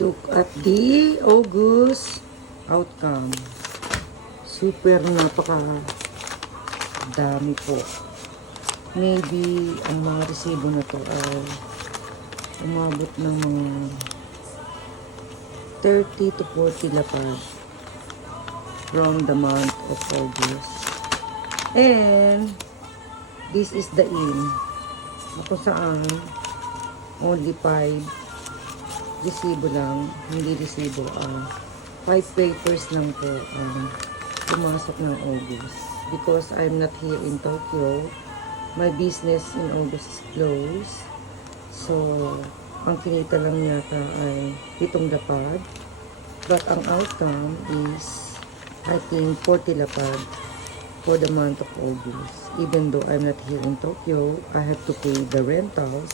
Look at the August outcome. Super napaka dami po. Maybe ang mga resibo na to ay umabot ng mga 30 to 40 lapad from the month of August. And this is the in. Kung saan only 5 resibo lang, hindi resibo, 5 papers lang po pumasok ng August. Because I'm not here in Tokyo, my business in August is closed. So, ang kinita lang yata ay 7 lapad. But ang outcome is, I think, 40 lapad for the month of August. Even though I'm not here in Tokyo, I have to pay the rentals